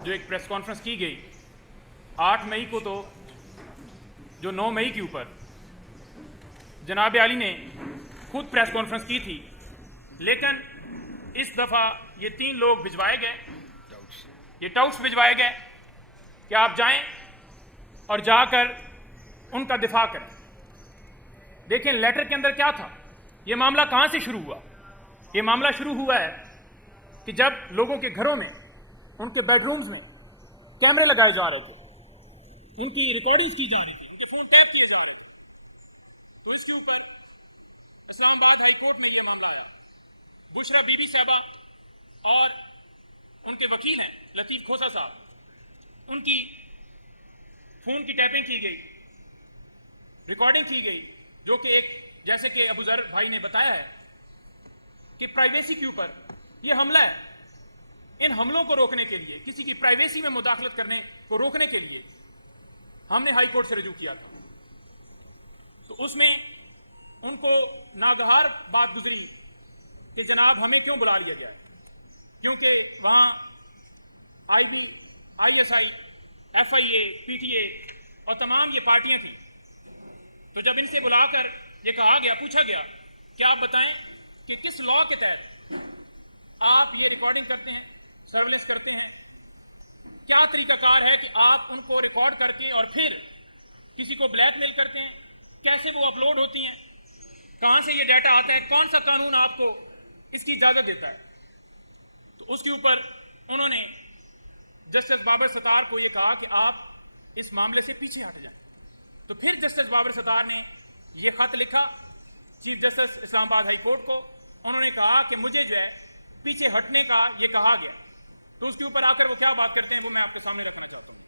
जो एक press conference की गई 8 मई को, तो जो 9 मई के ऊपर जनाब आली ने खुद प्रेस कॉन्फ्रेंस की थी, लेकिन इस दफ़ा ये 3 लोग भिजवाए गए, ये टाउट्स भिजवाए गए कि आप जाएं और जाकर उनका दिफा करें। देखें लेटर के अंदर क्या था, ये मामला कहाँ से शुरू हुआ। ये मामला शुरू हुआ है कि जब लोगों के घरों में, उनके बेडरूम्स में कैमरे लगाए जा रहे थे, उनकी रिकॉर्डिंग्स की जा रही थी, उनके फ़ोन टैप किए जा रहे थे, तो इसके ऊपर इस्लामाबाद हाई कोर्ट में ये मामला आया। बुशरा बीबी साहबा और उनके वकील हैं लतीफ़ खोसा साहब, उनकी फ़ोन की टैपिंग की गई, रिकॉर्डिंग की गई, जो कि एक, जैसे कि अबू ज़र भाई ने बताया है कि प्राइवेसी के ऊपर ये हमला है। इन हमलों को रोकने के लिए, किसी की प्राइवेसी में मुदाखलत करने को रोकने के लिए हमने हाई कोर्ट से रजू किया था। तो उसमें उनको नागहार बात गुजरी कि जनाब हमें क्यों बुला लिया गया है, क्योंकि वहाँ IB, ISI, FIA, PTA और तमाम ये पार्टियाँ थीं। तो जब इनसे बुलाकर ये कहा गया, पूछा गया कि आप बताएं कि किस लॉ के तहत आप ये रिकॉर्डिंग करते हैं, सर्वेलेंस करते हैं, क्या तरीकाकार है कि आप उनको रिकॉर्ड करके और फिर किसी को ब्लैकमेल करते हैं, कैसे वो अपलोड होती हैं, कहाँ से ये डाटा आता है, कौन सा कानून आपको इसकी इजाज़त देता है। तो उसके ऊपर उन्होंने जस्टिस बाबर सत्तार को ये कहा कि आप इस मामले से पीछे हट जाएं। तो फिर जस्टिस बाबर सत्तार ने ये ख़त लिखा chief justice Islamabad high court को। उन्होंने कहा कि मुझे जो है पीछे हटने का ये कहा गया। तो उसके ऊपर आकर वो क्या बात करते हैं वो मैं आपके सामने रखना चाहता हूँ।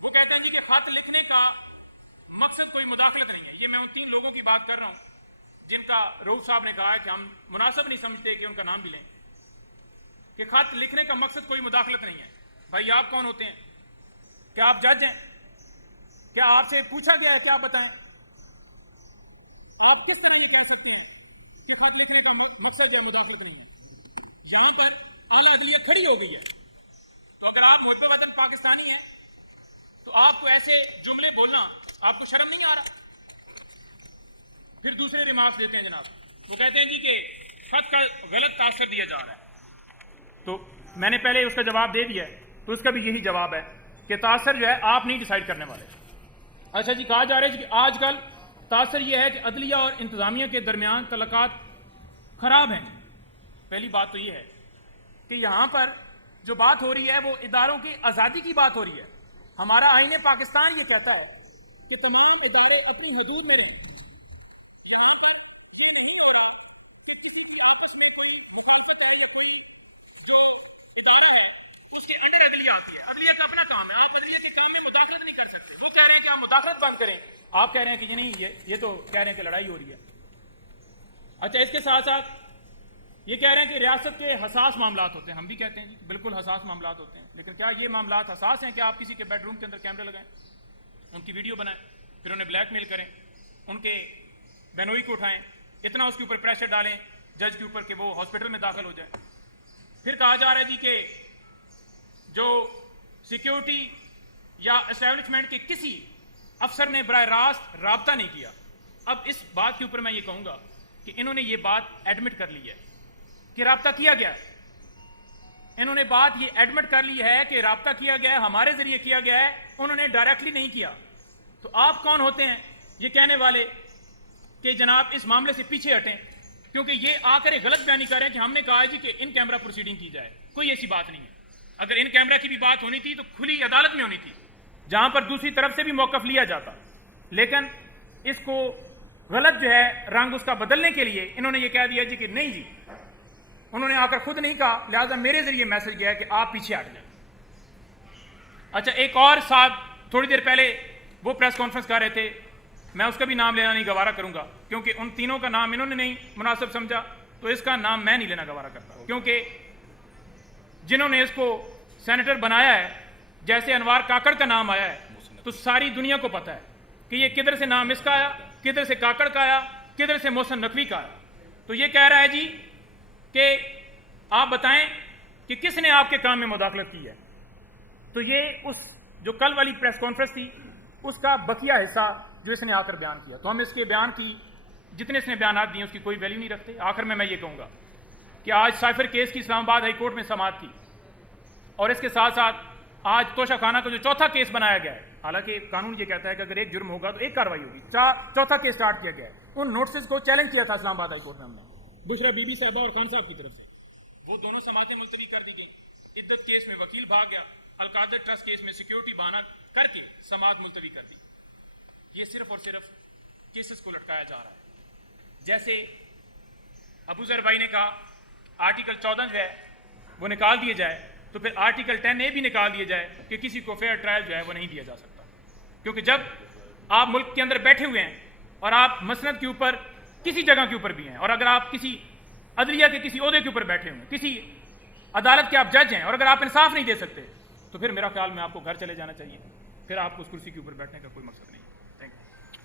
वो कहते हैं जी कि ख़त लिखने का मकसद कोई मुदाखलत नहीं है। ये मैं उन 3 लोगों की बात कर रहा हूँ जिनका रऊफ साहब ने कहा है कि हम मुनासिब नहीं समझते कि उनका नाम भी लें, कि ख़त लिखने का मकसद कोई मुदाखलत नहीं है। भाई आप कौन होते हैं? क्या आप जज हैं? क्या आपसे पूछा गया है कि आप बताएं? आप किस तरह ये कह सकते हैं कि ख़त लिखने का मकसद जो है मुदाखलत नहीं है? यहाँ पर आला अदलिया खड़ी हो गई है। तो अगर आप मुहिब वतन पाकिस्तानी हैं तो आपको ऐसे जुमले बोलना आपको शर्म नहीं आ रहा? फिर दूसरे रिमार्क्स देते हैं जनाब। वो कहते हैं जी कि ख़त का गलत तासर दिया जा रहा है। तो मैंने पहले उसका जवाब दे दिया है, तो उसका भी यही जवाब है कि तासर जो है आप नहीं डिसाइड करने वाले। अच्छा जी, कहा जा रहा है कि आजकल तासर यह है कि अदलिया और इंतज़ामिया के दरमियान तल्लुकात ख़राब हैं। पहली बात तो ये है कि यहाँ पर जो बात हो रही है वो इदारों की आज़ादी की बात हो रही है। हमारा आईन पाकिस्तान ये कहता है कि तमाम इदारे अपनी हदूद में रहें। यहाँ पर ये नहीं हो रहा कि किसी की आपस में कोई मुखालफत है या कोई जो इदारा है उसके अंडर अदलिया आती है। अदलिया का अपना काम है, आप अदलिया के काम में मुदाखलत नहीं कर सकते। वो कह रहे हैं कि आप मुदाखलत बंद करें, आप कह रहे हैं कि ये नहीं, ये तो कह रहे हैं कि लड़ाई हो रही है। अच्छा, इसके साथ साथ ये कह रहे हैं कि रियासत के हसास मामलात होते हैं। हम भी कहते हैं जी बिल्कुल हसास मामलात होते हैं, लेकिन क्या ये मामलात हसास हैं कि आप किसी के बेडरूम के अंदर कैमरे लगाएं, उनकी वीडियो बनाएं, फिर उन्हें ब्लैकमेल करें, उनके बहनोई को उठाएं, इतना उसके ऊपर प्रेशर डालें जज के ऊपर कि वो हॉस्पिटल में दाखिल हो जाए। फिर कहा जा रहा है जी कि जो सिक्योरिटी या एस्टेब्लिशमेंट के किसी अफसर ने बराह रास्त राब्ता नहीं किया। अब इस बात के ऊपर मैं ये कहूँगा कि इन्होंने ये बात एडमिट कर ली है कि राब्ता किया गया है। इन्होंने बात ये एडमिट कर ली है कि राब्ता किया गया है, हमारे जरिए किया गया है, उन्होंने डायरेक्टली नहीं किया। तो आप कौन होते हैं ये कहने वाले कि जनाब इस मामले से पीछे हटें? क्योंकि ये आकर एक गलत बयानी कर रहे हैं कि हमने कहा है जी कि इन कैमरा प्रोसीडिंग की जाए। कोई ऐसी बात नहीं है। अगर इन कैमरा की भी बात होनी थी तो खुली अदालत में होनी थी, जहां पर दूसरी तरफ से भी मौक़िफ़ लिया जाता। लेकिन इसको गलत जो है रंग उसका बदलने के लिए इन्होंने ये कह दिया जी कि नहीं जी, उन्होंने आकर खुद नहीं कहा, लिहाजा मेरे जरिए मैसेज गया है कि आप पीछे हट जाए। अच्छा, एक और साहब थोड़ी देर पहले वो प्रेस कॉन्फ्रेंस कर रहे थे, मैं उसका भी नाम लेना नहीं गवारा करूंगा क्योंकि उन तीनों का नाम इन्होंने नहीं मुनासिब समझा, तो इसका नाम मैं नहीं लेना गवारा करता। क्योंकि जिन्होंने इसको सेनेटर बनाया है, जैसे अनवार काकड़ का नाम आया है, तो सारी दुनिया को पता है कि ये किधर से नाम इसका आया, किधर से काकड़ का आया, किधर से मोहसिन नकवी का आया। तो ये कह रहा है जी कि आप बताएं कि किसने आपके काम में मुदाखलत की है। तो ये उस जो कल वाली प्रेस कॉन्फ्रेंस थी उसका बकिया हिस्सा जो इसने आकर बयान किया। तो हम इसके बयान की जितने इसने बयान दिए उसकी कोई वैल्यू नहीं रखते। आखिर में मैं ये कहूँगा कि आज साइफर केस की इस्लामाबाद हाई कोर्ट में समाअत थी और इसके साथ साथ आज तोशा खाना का जो चौथा केस बनाया गया है, हालांकि कानून ये कहता है कि अगर एक जुर्म होगा तो एक कार्रवाई होगी, चौथा केस स्टार्ट किया गया है। उन नोटिस को चैलेंज किया था इस्लामाबाद हाई कोर्ट में हमने, बुशरा बीबी साहबा और खान साहब की तरफ से। वो दोनों समातें मुलतवी कर दी गई। इद्दत केस में वकील भाग गया, अलकादर ट्रस्ट केस में सिक्योरिटी बहाना करके समात मुलतवी कर दी। ये सिर्फ और सिर्फ केसेस को लटकाया जा रहा है। जैसे अबूजर भाई ने कहा आर्टिकल 14 जो है वो निकाल दिए जाए, तो फिर आर्टिकल 10A भी निकाल दिया जाए कि किसी को फेयर ट्रायल जो है वो नहीं दिया जा सकता। क्योंकि जब आप मुल्क के अंदर बैठे हुए हैं और आप मसनद के ऊपर किसी जगह के ऊपर भी हैं, और अगर आप किसी अदलिया के किसी ओहदे के ऊपर बैठे हुए हैं, किसी अदालत के आप जज हैं, और अगर आप इंसाफ नहीं दे सकते तो फिर मेरा ख्याल में आपको घर चले जाना चाहिए। फिर आपको उस कुर्सी के ऊपर बैठने का कोई मकसद नहीं है। Thank you.